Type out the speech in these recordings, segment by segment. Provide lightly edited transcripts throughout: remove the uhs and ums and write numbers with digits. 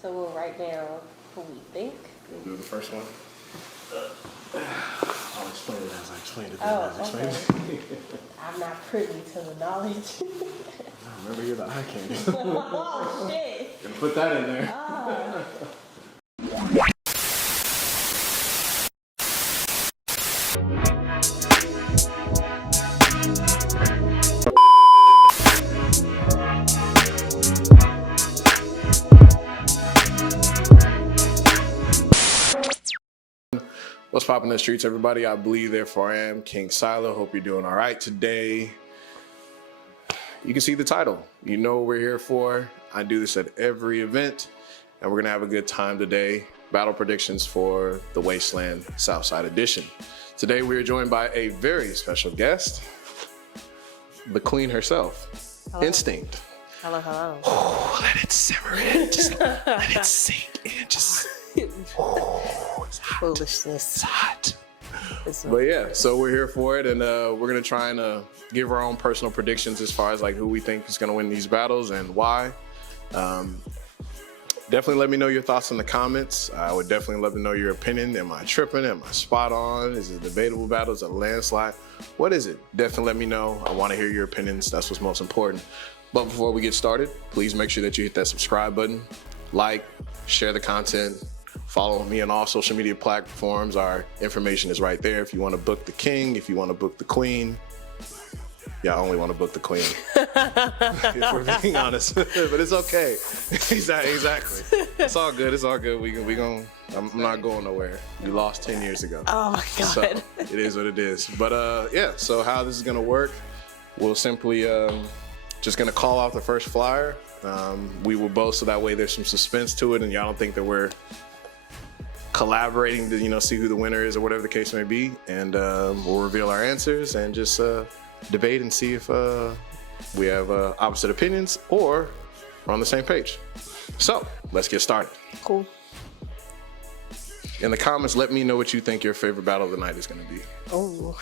So we'll write down what we think. We'll do the first one. I'll explain it as I explained it. Okay. I'm not privy to the knowledge. Remember, you're the eye candy. Oh, shit. Gonna put that in there. What's poppin' in the streets, everybody? I believe, therefore I am King Sylar. Hope you're doing all right today. You can see the title. You know what we're here for. I do this at every event, and we're gonna have a good time today. Battle predictions for the Wasteland Southside Edition. Today we are joined by a very special guest, the queen herself, Hello. Nstinct. Hello, hello. Oh, let it simmer in. Just let it sink in. Just, oh, it's hot. Foolishness. It's hot. But yeah, so we're here for it, and we're gonna try and give our own personal predictions as far as like who we think is gonna win these battles and why. Definitely let me know your thoughts in the comments. I would definitely love to know your opinion. Am I tripping? Am I spot on? Is it a debatable battle? Is it a landslide? What is it? Definitely let me know. I want to hear your opinions. That's what's most important. But before we get started, please make sure that you hit that subscribe button, like, share the content, follow me on all social media platforms. Our information is right there. If you want to book the king, if you want to book the queen. Yeah, I only want to book the queen, if we're being honest. But it's okay. Exactly. It's all good. It's all good. I'm not going nowhere. We lost 10 years ago. Oh my God. So it is what it is. But yeah, so how this is gonna work, we'll simply just gonna call off the first flyer. We will both, so that way there's some suspense to it and y'all don't think that we're collaborating to, see who the winner is or whatever the case may be. And we'll reveal our answers and just debate and see if we have opposite opinions or we're on the same page. So let's get started. Cool. In the comments, let me know what you think your favorite battle of the night is gonna be. Oh.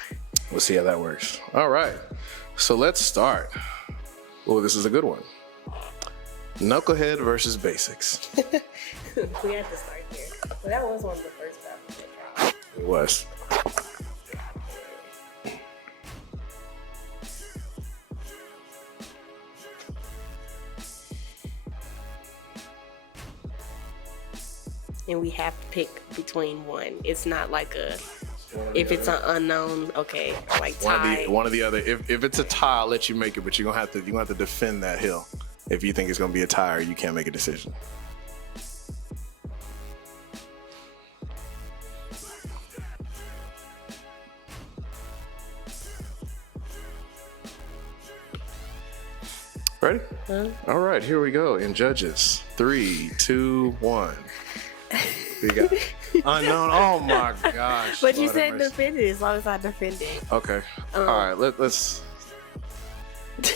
We'll see how that works. All right, so let's start. Oh, this is a good one. Knucklehead versus Basics. We had to start here. Well, that was one of the first battles. It was. And we have to pick between one. It's not like if it's an unknown, okay, like tie. One or the other. If it's a tie, I'll let you make it, but you're gonna have to defend that hill. If you think it's gonna be a tie, or you can't make a decision. Ready? All right, here we go. In judges, 3, 2, 1. We got unknown. Oh my gosh! But you said defend it. As long as I defend it. Okay. All right. Let's.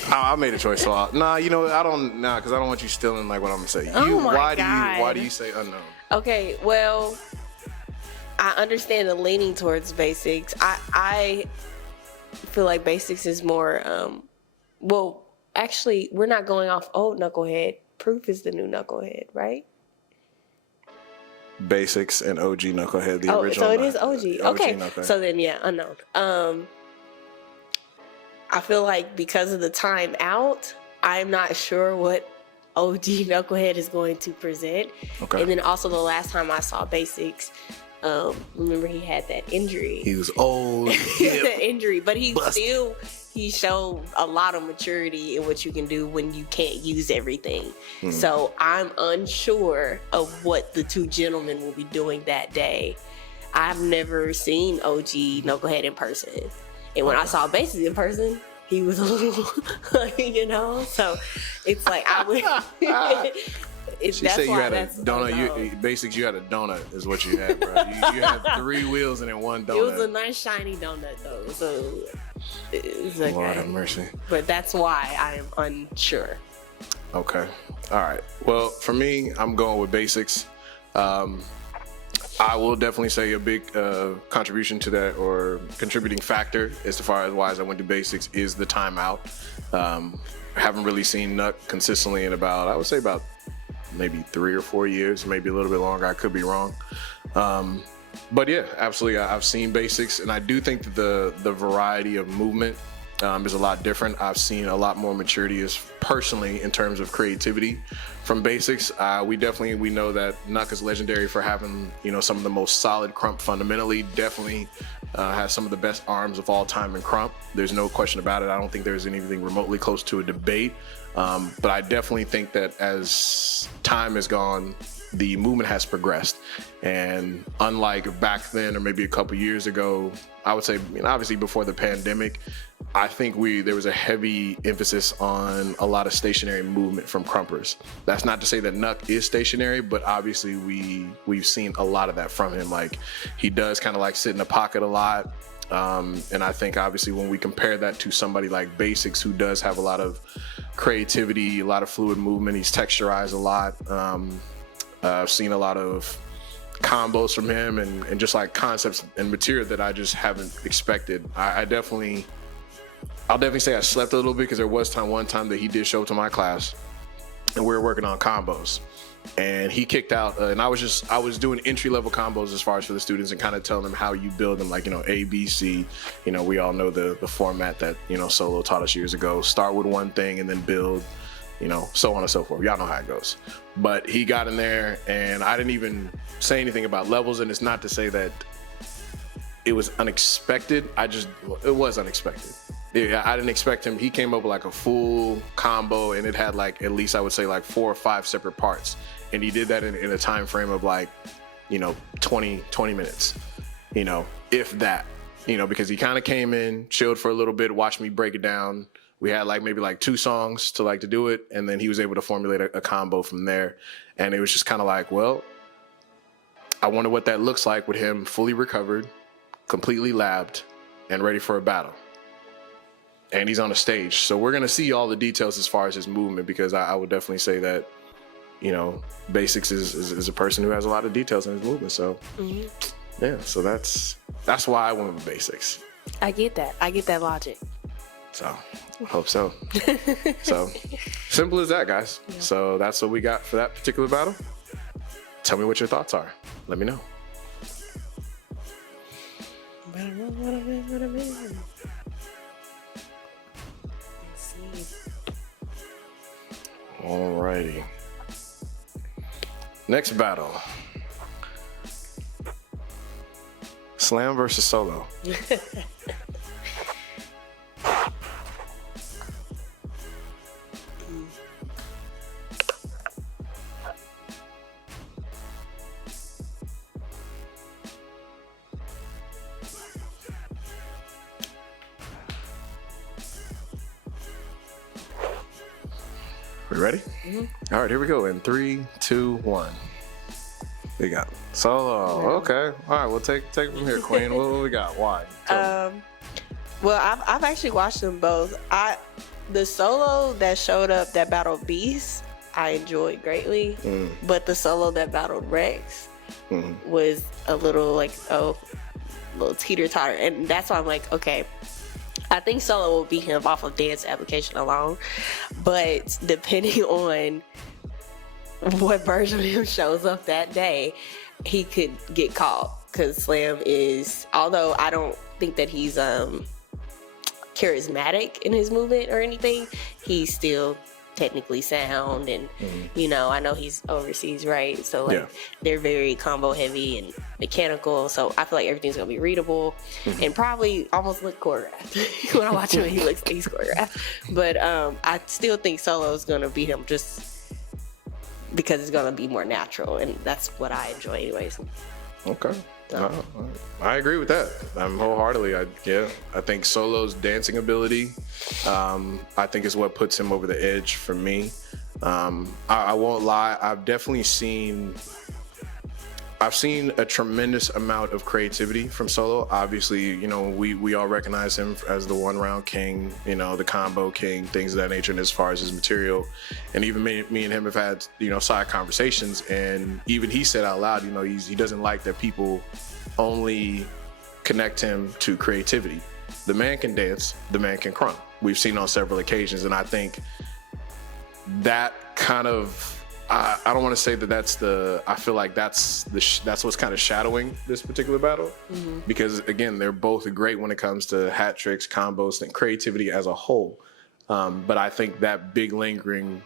I made a choice. So nah. You know I don't. Nah, because I don't want you stealing like what I'm gonna say. Why do you say unknown? Okay. Well, I understand the leaning towards Basics. I feel like Basics is more. Well, actually, we're not going off old Knucklehead. Proof is the new Knucklehead, right? Basics and OG Knucklehead, the original. So it is OG. Okay, Knucklehead. So then yeah, unknown. I feel like because of the time out, I'm not sure what OG Knucklehead is going to present. Okay. And then also the last time I saw Basics, remember he had that injury. He was old. That injury, but he busted. He showed a lot of maturity in what you can do when you can't use everything. So I'm unsure of what the two gentlemen will be doing that day. I've never seen OG Knucklehead in person. And when I saw Basics in person, he was a little, so it's like I would... She said you had a donut. Basics, you had a donut is what you had, bro. You had 3 wheels and then 1 donut. It was a nice shiny donut though, so it's okay. Lord have mercy. But that's why I am unsure. Okay. All right. Well, for me, I'm going with Basics. I will definitely say a big contribution to that, or contributing factor as far as why I went to Basics, is the timeout. I haven't really seen Nuck consistently in about, I would say about maybe 3 or 4 years, maybe a little bit longer. I could be wrong. But yeah, absolutely. I've seen basics, and I do think that the variety of movement is a lot different. I've seen a lot more maturity personally in terms of creativity from basics. We know that Nuck is legendary for having, some of the most solid crump fundamentally. Definitely has some of the best arms of all time in crump. There's no question about it. I don't think there's anything remotely close to a debate. But I definitely think that as time has gone, the movement has progressed. And unlike back then, or maybe a couple years ago, I would say, obviously before the pandemic, I think there was a heavy emphasis on a lot of stationary movement from crumpers. That's not to say that Nuck is stationary, but obviously we've seen a lot of that from him. Like, he does kind of like sit in the pocket a lot. And I think obviously when we compare that to somebody like Basics, who does have a lot of creativity, a lot of fluid movement, he's texturized a lot. I've seen a lot of combos from him and just like concepts and material that I just haven't expected. I'll definitely say I slept a little bit, because there was one time that he did show up to my class and we were working on combos, and he kicked out and I was doing entry-level combos as far as for the students and kind of telling them how you build them, like, A, B, C. We all know the format that, Solo taught us years ago. Start with one thing and then build, so on and so forth. Y'all know how it goes. But he got in there and I didn't even say anything about levels, and it's not to say that it was unexpected. It was unexpected. Yeah, I didn't expect him. He came up with like a full combo, and it had like, at least I would say like 4 or 5 separate parts. And he did that in a time frame of like, 20 minutes, if that, because he kind of came in, chilled for a little bit, watched me break it down. We had like maybe like 2 songs to do it, and then he was able to formulate a combo from there. And it was just kind of like, well, I wonder what that looks like with him fully recovered, completely labbed, and ready for a battle. And he's on a stage. So we're going to see all the details as far as his movement, because I would definitely say that, Basics is a person who has a lot of details in his movement. So, yeah, so that's why I went with Basics. I get that logic. So, I hope so. So, simple as that, guys. Yeah. So that's what we got for that particular battle. Tell me what your thoughts are. Let me know. Alrighty. Next battle. Slam versus Solo. We ready? Mm-hmm. All right, here we go. In 3, 2, 1. We got Solo. Okay. All right, we'll take it from here, Queen. What we got? Why? Well, I've actually watched them both. The Solo that showed up that battled Beast, I enjoyed greatly. But the Solo that battled Rex was a little like, little teeter-totter. And that's why I'm like, okay, I think Solo will beat him off of dance application alone. But depending on what version of him shows up that day, he could get caught. Because Slam is, although I don't think that he's charismatic in his movement or anything, he's still technically sound. And I know he's overseas, right? So they're very combo heavy and mechanical, so I feel like everything's gonna be readable and probably almost look choreographed. When I watch him, he looks like he's choreographed. But I still think Solo's gonna beat him just because it's gonna be more natural, and that's what I enjoy anyways. Okay. I agree with that. Wholeheartedly. I think Solo's dancing ability, I think is what puts him over the edge for me. I won't lie. I've seen a tremendous amount of creativity from Solo. Obviously, we all recognize him as the one-round king, the combo king, things of that nature. And as far as his material, and even me and him have had, side conversations. And even he said out loud, he doesn't like that people only connect him to creativity. The man can dance, the man can crump. We've seen on several occasions, and I think that kind of I don't want to say that that's the. I feel like that's what's kind of shadowing this particular battle, because again, they're both great when it comes to hat tricks, combos, and creativity as a whole. But I think that big lingering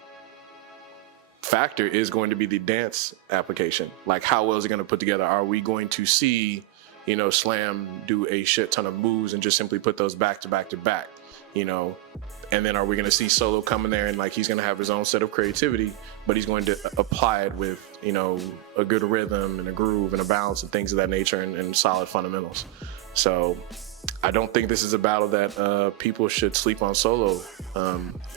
factor is going to be the dance application. Like, how well is it going to put together? Are we going to see, Slam do a shit ton of moves and just simply put those back to back to back, and then are we going to see Solo come in there and like he's going to have his own set of creativity, but he's going to apply it with, a good rhythm and a groove and a balance and things of that nature and solid fundamentals. So I don't think this is a battle that people should sleep on Solo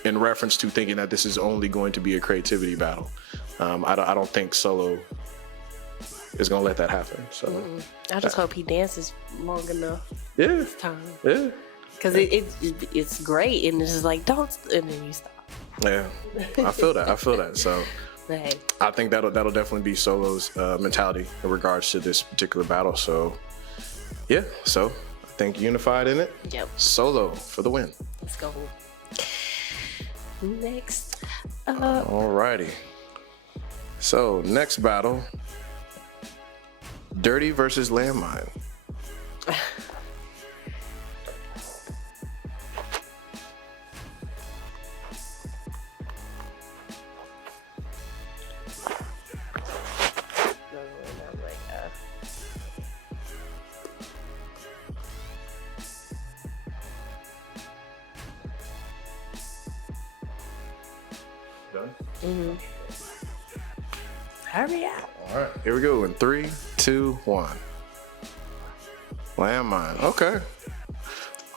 in reference to thinking that this is only going to be a creativity battle. I don't think Solo is going to let that happen. So I just hope he dances long enough. Yeah. This time. Yeah. Because it's great, and it's just like, don't, and then you stop. Yeah, I feel that. So Hey. I think that'll definitely be Solo's mentality in regards to this particular battle. So yeah, so I think unified in it. Yep. Solo for the win. Let's go. Next. Alrighty. So next battle, Dirty versus Landmine. Done? Hurry up. All right, here we go in 3, 2, 1. Landmine. Okay.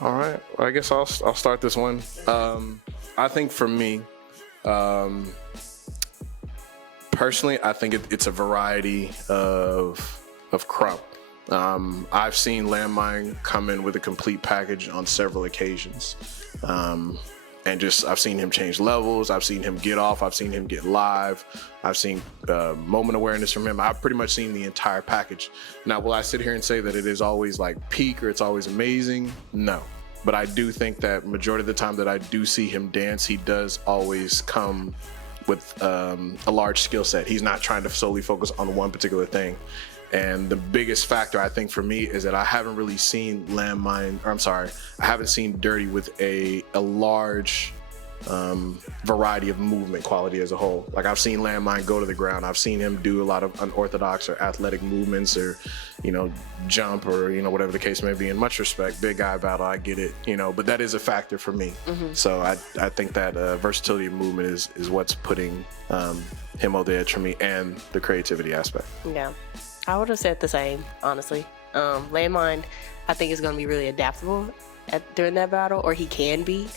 All right. Well, I guess I'll start this one. I think for me, personally, I think it's a variety of crop. I've seen Landmine come in with a complete package on several occasions. And just, I've seen him change levels. I've seen him get off. I've seen him get live. I've seen moment awareness from him. I've pretty much seen the entire package. Now, will I sit here and say that it is always like peak or it's always amazing? No. But I do think that majority of the time that I do see him dance, he does always come with a large skill set. He's not trying to solely focus on one particular thing. And the biggest factor, I think, for me is that I haven't really seen I haven't seen Dirty with a large variety of movement quality as a whole. Like, I've seen Landmine go to the ground. I've seen him do a lot of unorthodox or athletic movements or, jump or, whatever the case may be. In much respect, big guy battle, I get it, but that is a factor for me. So I think that versatility of movement is what's putting him on the edge for me, and the creativity aspect. Yeah. I would have said the same, honestly. Landmine, I think, is going to be really adaptable during that battle, or he can be.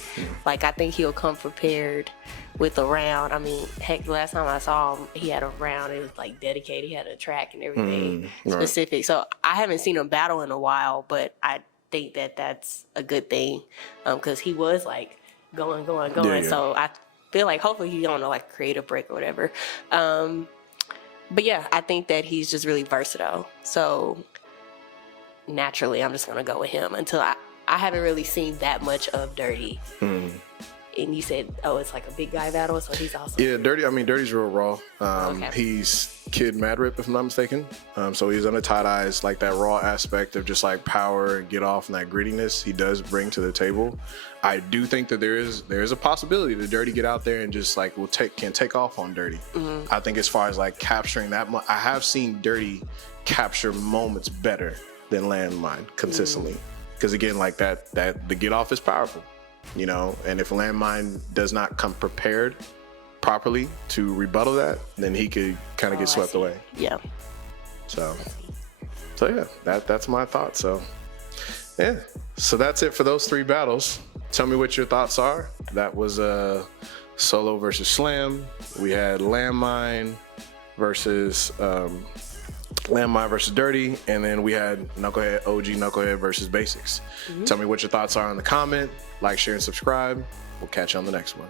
Like, I think he'll come prepared with a round. I mean, heck, the last time I saw him, he had a round. It was, like, dedicated. He had a track and everything specific. Right. So I haven't seen him battle in a while, but I think that that's a good thing because he was, like, going. Yeah. So I feel like hopefully he's on a, like, creative break or whatever. But yeah, I think that he's just really versatile. So naturally, I'm just going to go with him until I haven't really seen that much of Dirty. And you said, it's like a big guy battle, so he's also... Yeah, Dirty's real raw. Okay. He's Kid Mad Rip, if I'm not mistaken. So he's under tight eyes, like that raw aspect of just like power, get off, and that grittiness he does bring to the table. I do think that there is a possibility that Dirty get out there and just like can take off on Dirty. I think as far as like capturing that, I have seen Dirty capture moments better than Landmine consistently. Because again, like that the get off is powerful. And if Landmine does not come prepared properly to rebuttal that, then he could kind of get swept away. Yeah. So yeah, that's my thought. So yeah, so that's it for those 3 battles. Tell me what your thoughts are. That was Solo versus Slam. We had Landmine versus Dirty, and then we had OG Knucklehead versus Basics. Tell me what your thoughts are in the comment. Like, share, and subscribe. We'll catch you on the next one.